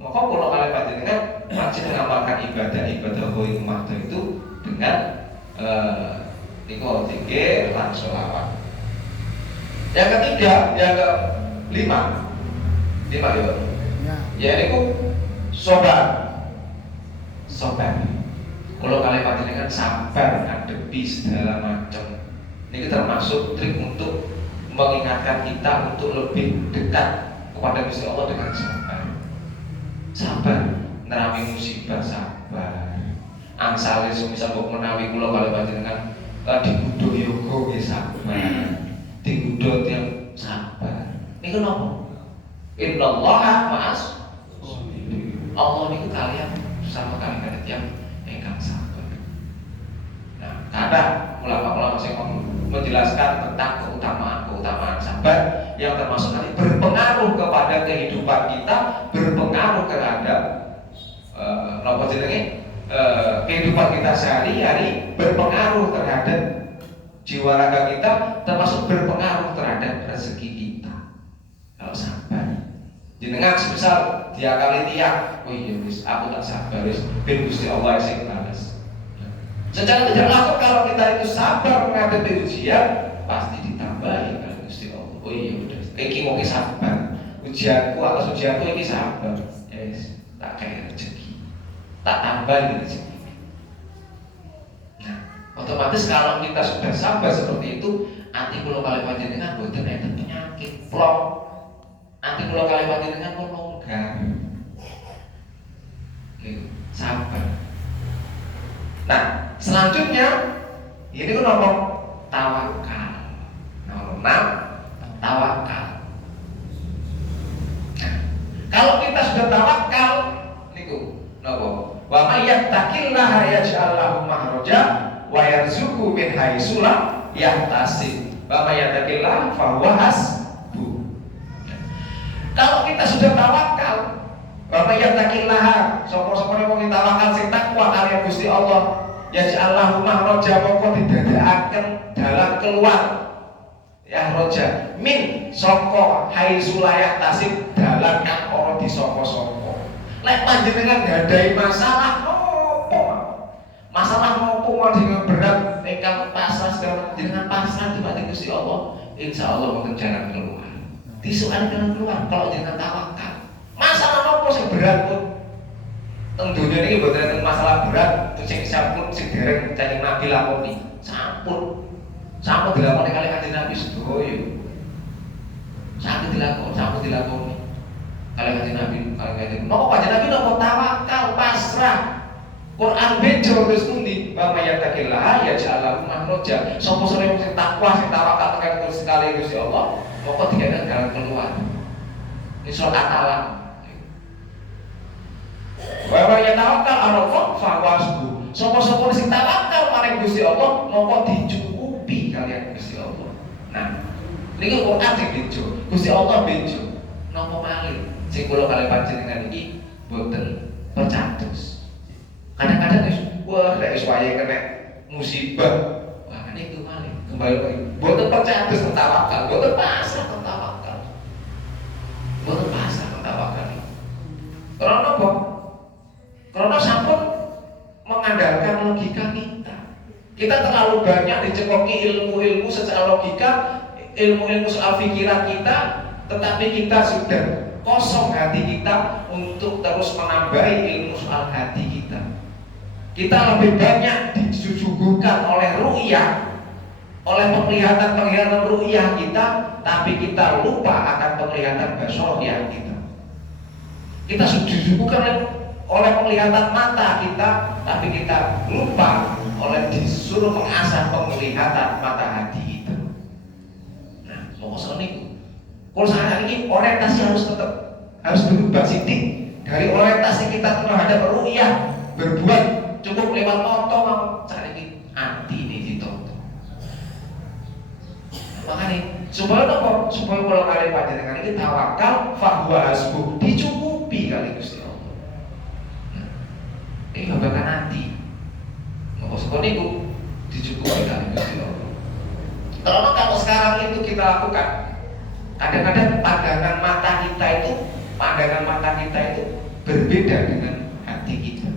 maka kalau kalian panjenengan wajib mengamalkan ibadah ghairu mahdoh itu dengan niku zikir lan sholawat. Yang ketiga, yang kelima ya niku sobar. Kalau kalian panjenengan sabar ngadepi segala macam, ini termasuk trik untuk mengingatkan kita untuk lebih dekat kepada Gusti Allah dengan sabar. Nerami musibah sabar. Angsale semisal kok menawi kula kalian panjenengan digudhuh yoga nggih sabar. Digudhuh yang sabar. Niku napa? Innallaha ma'as Allah niku kalian sama kalian yang ingkang sabar. Nah, kadang ulama-ulama sing menjelaskan tentang keutamaan sabar yang termasuk nanti berpengaruh kepada kehidupan kita, berpengaruh terhadap kehidupan kita sehari-hari, berpengaruh terhadap jiwa raga kita, termasuk berpengaruh terhadap rezeki kita. Kalau sabar, jenengan sebesar diakali tiang, oh iya wis, aku tak sabar wis, ben Gusti Allah sing balas. Secara tidak langsung kalau kita itu sabar menghadapi ujian, pasti ditambahi oleh Gusti Allah. Oh iya udah, iki mau sabar. Ujianku atas ujianku ini sabar. Yes, tak kayak rezeki, tak tambahi rezeki. Nah, otomatis kalau kita sudah sabar seperti itu, nanti kalau kalian panjenengan boten enten penyakit, plong. Nanti kalau kalian panjenengan pun longgar. Sabar. Nah, selanjutnya ini kan ngomong tawakal. Nomor 6, tawakal. Nah, kalau kita sudah tawakal, niku napa? Wa may yattaqillaha yaj'al lahu makhraja wa yarzuqhu min haitsu la yahtasib. Wa may yattaqillaha fa huwa hasbuh. Kalau kita sudah tawakal, wa may yattaqillaha, sapa-sapa wong tawakal sing takwa kaliyan Gusti Allah, yaj'al lahu makhraja, moko didadekaken dalan keluar. Ya roja min saka haitsu la yahtasib, dalan kang ora disangka-sangka. Nek panjenengan nggadahi masalah opo? Masalah opo dengan berat ingkang pasrah sedaya dengan pasrah di Gusti Allah, insyaallah wonten jalan keluar. Disukan jalan keluar kalau dengan tawakal. Masalah opo sing berat pun teng dunia ini mboten enten masalah berat sing sampun sing dereng Kanjeng Nabi lakoni. Sampun dilakoni kali Kanjeng Nabi sedaya. Sampun dilakoni. Kali Kanjeng Nabi, napa Kanjeng Nabi napa tawakal, pasrah. Quran bejo terus pundi, wa may yattaqillaha yaj'al lahu makhraja. Sapa sing takwa, sing tawakal tekan Gusti kali Gusti Allah, moko dikene jalan keluar. Ini surat At-Talaq. Wa may yatawakkal 'ala Allah fa huwa hasbuh. Sapa sing tawakal marang Gusti Allah, moko dicukupi kalian Gusti Allah. Nah, niki Quran sing bejo, Gusti Allah bejo. Napa malih sing kula kali panjenengan iki boten percados. Kadang-kadang wah lek wis wayahe kena musibah. Wah niku malih kembali lagi. Boten percados tawakal, boten pasrah tawakal. Boten pasrah tawakal. Karena apa? Karena sampun mengandalkan logika kita. Kita terlalu banyak dicekoki ilmu-ilmu secara logika, ilmu-ilmu soal pikiran kita, tetapi kita sudah kosong hati kita untuk terus menambahi ilmu soal hati kita. Kita lebih banyak disuguhkan oleh ru'yah, oleh penglihatan ru'yah kita, tapi kita lupa akan penglihatan basariyah kita. Kita disuguhkan oleh penglihatan mata kita, tapi kita lupa oleh disuruh mengasah penglihatan mata hati kita. Nah, mau niku. Kalau saat ini orientasi harus berubah sidik dari orientasi kita terhadap ru'yah berbuat cukup lewat moto mau cari ini hati ini ditonton. Makanya supaya apa? Supaya kalau kalian panjenengan ini tawakal fahuwa hasbuh, dicukupi kali Gusti Allah. Ini babakan hati. Mau seperti itu dicukupi kali Gusti Allah. Karena kalau sekarang itu kita lakukan, kadang-kadang pandangan mata kita itu berbeda dengan hati kita.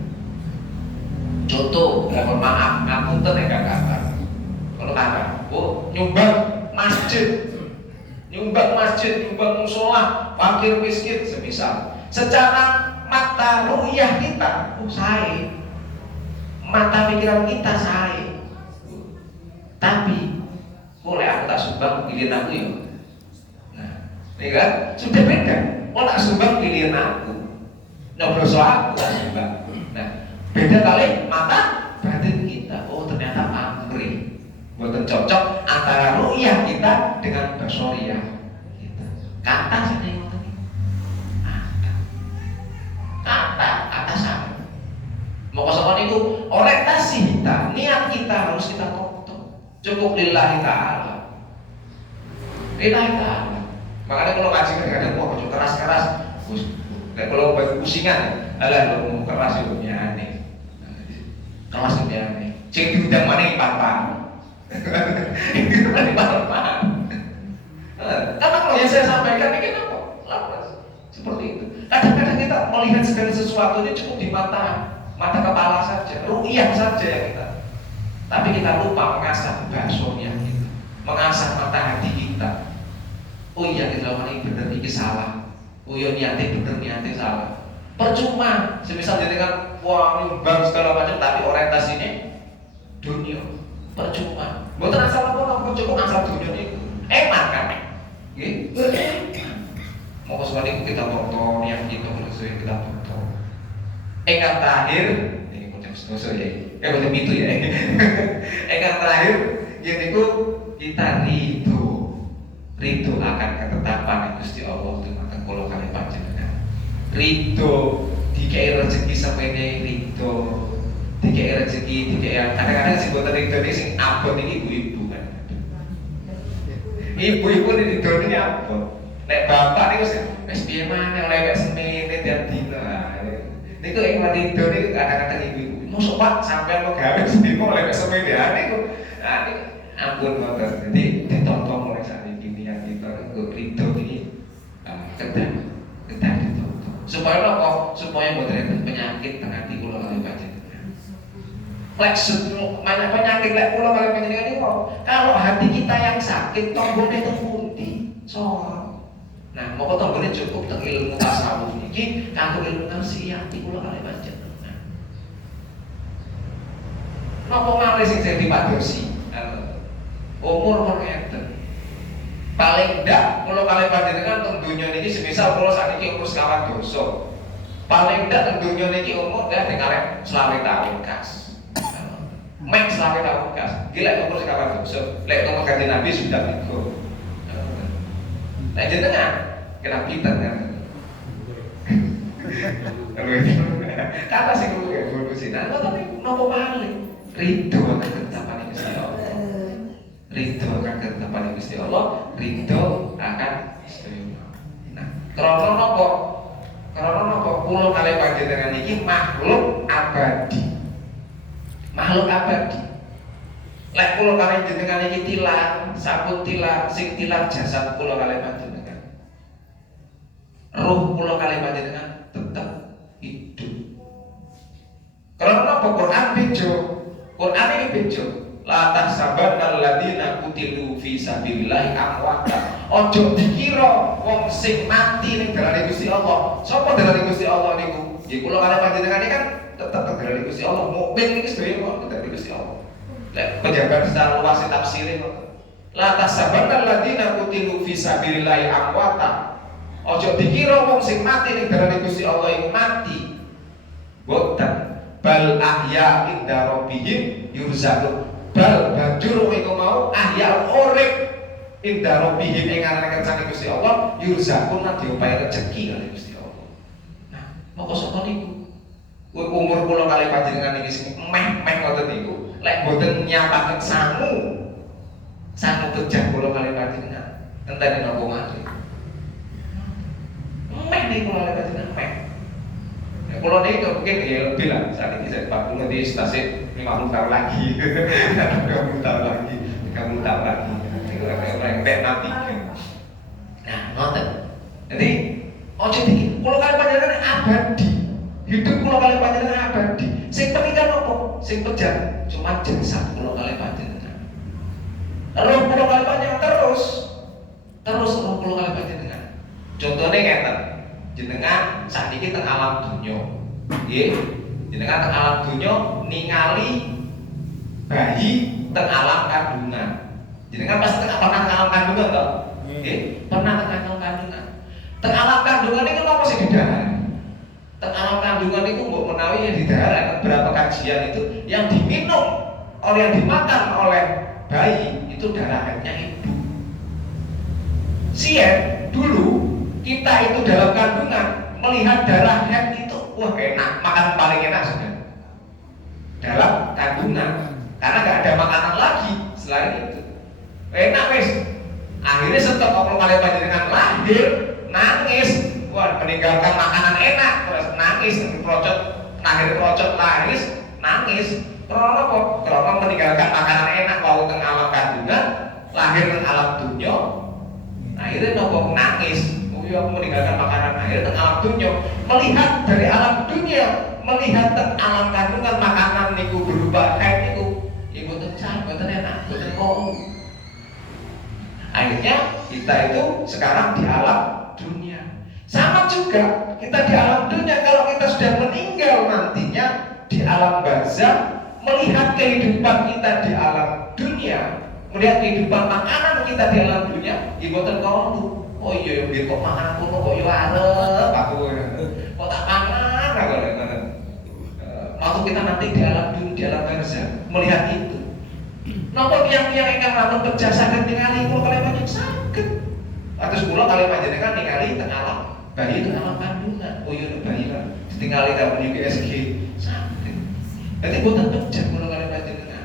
Contoh, mohon maaf, ngapunten ya kakak. Kalau kakak, nyumbang masjid, nyumbang musola, fakir miskin semisal. Secara mata ru'yah kita, sae. Mata pikiran kita sae. Tapi, boleh aku tak sumbang pilihan aku ya. Nah, ini kan sudah beda. Mau tak sumbang pilihan aku. Nyoblos aku tak sumbang. Nah, beda kali mata batin kita. Oh ternyata amri. Buatan cocok antara ru'yah kita dengan basariyah kita. Kata sana yang tadi. Kata sama. Mau kosongan itu orientasi kita, niat kita harus kita kotor. Cukup lillahi ta'ala. Lillahi ta'ala. Makanya kalau ngaji kadang-kadang mau keras-keras. Kalau pusingan, alah lo mau keras itu aneh. Kelas itu aneh. Cek diundang mana ipan-ipan. Ipan-ipan. Karena kalau yang saya sampaikan ini kenapa? Lapas. Seperti itu. Kadang-kadang kita melihat segala sesuatu ini cukup di mata kepala saja, ru'yah saja ya kita. Tapi kita lupa mengasah basariyah kita, mengasah mata hati kita. Oh iya kita lakukan ini benar, ini salah. Oh iya niatnya benar, niatnya salah. Percuma, semisal jadi kan nyumbang segala macam, tapi orientasinya dunia. Percuma. Bukan asal apa, cukup asal dunia itu. Emak kan? Gitu. Mau kesukaan itu kita tonton, yang kita berusaha kita tonton. Engkang terakhir, ini kucing sedoso ya. Betul itu ya. Engkang terakhir, yaitu kita ridho akan ketetapan Gusti Allah itu maka kalau kami panjenengan. Ridho dikei rezeki sampeyan ridho, dikei rezeki dikei kadang-kadang sing boten ridho iki sing abot iki ibu-ibu kan. Ibu-ibu di ridho ini abot. Nek bapak niku wis piye maneh oleh wek semene tiap dina. Niku ing ridho niku kadang-kadang ibu-ibu. Mosok Pak sampeyan mau gawe sedimo oleh wek semene niku. Nah niku ampun ngoten. Jadi ditonton oleh ridho ini kedah ditonton. supaya apa? Supaya mboten enten penyakit teng ati kula kali panjenengan. Lek banyak penyakit lek kula kali panjenengan niku kalau hati kita yang sakit tombone teng pundi? Sorong. Nah, moko tombone cukup teng ilmu tasawuf niki kanggo ilmu nasihat kula kali panjenengan. Napa malih sing jadi padosi? Umur pun enten. Paling ndak kula kali panjenengan teng donya niki semisal kula sakniki umur 50 dosa. Paling ndak teng donya niki umur dah dengarep 20 tahun kas. Mek 20 tahun kas. Gila umur 50 dosa. Lek umur kanjeng Nabi sudah itu. Nah jenengan kena pinter kan. Kata sing kudu ya kudu sinan tapi napa malih? Ridho akan ketetapan Gusti Allah. Ridho akan ketetapan Gusti Allah, ridho akan Gusti Allah. Nah, krana napa? Krana napa kula kalih panjenengan iki makhluk abadi. Makhluk abadi. Lek kula kalih panjenengan iki tilar, sampun tilar, sing tilar jasad kula kalih panjenengan. Ruh kula kalih panjenengan tetap hidup. Krana napa Quran bejo? Quran ini bejo. La tahsabanna alladziina qutilu fi sabilillahi amwata. Ojo dikira wong sing mati ning dalane Gusti Allah. Sapa dalane Gusti Allah niku? Nggih kula kalih panjenengan iki kan tetep dalane Gusti Allah. Mukmin iki sedaya kok dalane Gusti Allah. Lek penjabaran secara luas tafsire kok. La tahsabanna alladziina qutilu fi sabilillahi amwata. Ojo dikira wong sing mati ning dalane Gusti Allah iku mati. Boten bal ahya inda rabbihim yurzaqun. Bal banjur iku mau ahya urip inda rabbihim ing ngaran kersane Gusti Allah yurzaqun diupae rezeki kali Gusti Allah. Nah, moko sapa niku? Umur kula kali panjenengan iki sing meh ngoten niku. Lek boten nyapaken sangu pejah kula kali panjenengan. Enteni napa malih. Meh niku kula kali panjenengan meh. Kalau ini mungkin ya lebih lah, saat ini saya 40 di stasiun 50 tahun lagi 30 tahun lagi 30 tahun lagi itu orang nanti. Nah, nonton jadi ojo dikit, kalau kalian panjenengan abadi hidup kalau kalian panjenengan abadi sing peninggal apa? Sing pejan cuma jasad kalau kalian panjenengan roh kalau kalian panjenengan terus roh kalau kalian panjenengan contohnya ngeten jenengan saat ini teng alam dunya, jenengan teng alam dunya ningali bayi teng alam kandungan. Jenengan pasti pernah teng alam kandungan toh? Pernah teng alam kandungan. Teng alam kandungan itu apa sih didahar? Teng alam kandungan itu mbok menawi yang didahar beberapa kajian itu yang diminum oleh yang dimakan oleh bayi itu darah haidnya ibu. Sien dulu kita itu dalam kandungan melihat darah haid itu wah enak, makan paling enak sudah dalam kandungan karena nggak ada makanan lagi selain itu enak wes. Akhirnya setelah kalau kalian panjenengan lahir nangis, wah meninggalkan makanan enak terus nangis procot nangis karena apa? Karena meninggalkan makanan enak waktu teng alam kandungan lahir teng alam dunia akhirnya nopo nangis. Aku meninggalkan makanan akhir teng alam dunia melihat dari alam dunia melihat teng alam kandungan makanan niku berupa haid niku ibu tencan boten enak boten kok akhirnya kita itu sekarang di alam dunia sama juga kita di alam dunia kalau kita sudah meninggal nantinya di alam barzakh melihat kehidupan kita di alam dunia melihat kehidupan makanan kita di alam dunia ibu tencan oh iya, biar kok makan pun kok iya arep aku kok tak makan aku waktu kita nanti di alam dunia, di alam barzakh melihat itu napa yang ingkang rampung pejah saged ningali kula kalian panjenengan saged atus kula kalian panjenengan ningali teng alam bayi teng alam kandungan oh iya bayi lah ditingali kapan iki SG saged berarti boten pejah kula kalian panjenengan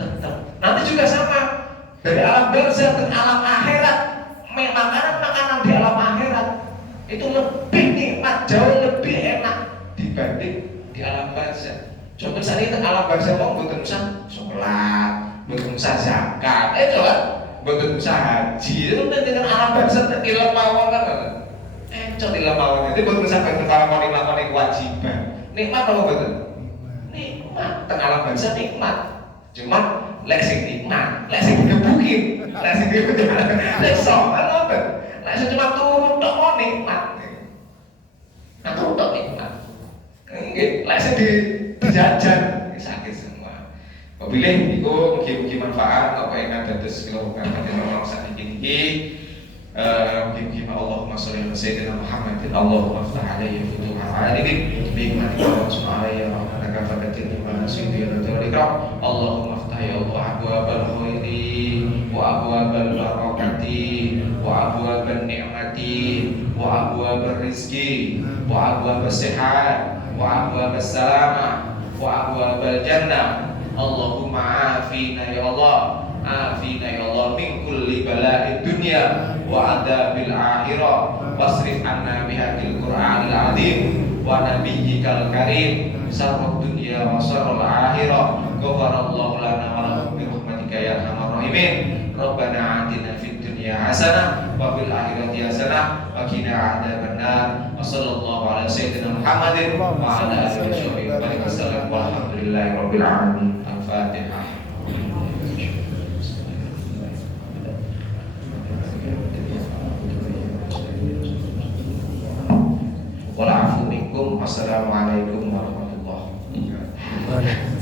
tetep nanti juga sama dari alam barzakh ke alam akhirat makanan di alam akhirat itu lebih nikmat, jauh lebih enak dibanding di alam barzakh. Contoh saat ini alam barzakh kok mboten usah sholat, mboten usah zakat, coba mboten usah haji. Itu dengan alam barzakh ilmu mawon kan enak Cotila mawon itu betul sampai tentara lakoni kewajiban. Nikmat apa betul? Nikmat. Teng alam bangsa nikmat. Cuma lek sing nikmat, lek sing digebukin, lek sing lek sok apa? Lek sing cuma turun tok nikmat. Nah turun tok nikmat. Nggih, lek sing dijajan sakit semua. Pilih iku mugi-mugi manfaat apa yang dados kula panjenengan sakniki. Mugi-mugi Allahumma sholli ala sayyidina Muhammadin Allahumma ftah alayya futuhal alimin bihikmatika wa subhanaka ya rahmanaka fakatir wa nasibi ya ikram Allahumma ftah ya Allah abwabal khairi wa abwabal barakati wa abwabal ni'mati wa abwabal rizki wa abwabal sihat wa abwabal salamah wa abwabal jannah Allahumma afina ya Allah afina ya Allah min kulli bala'id dunya wa adabil akhirah wasrif anna bihaqil qur'anil azim wa nabiyyikal karim sarrad dunya wa sarral akhirah ghafarallahu lana wa lakum bi rahmatika ya arhamar rahimin rabbana atina fid dunya hasanah wa fil akhirati hasanah wa qina adzabannar wa sallallahu ala sayyidina Muhammadin wa ala alihi wa sahbihi walhamdulillahi rabbil alamin. Al-Fatihah. Wa'alaikum warahmatullahi wabarakatuh.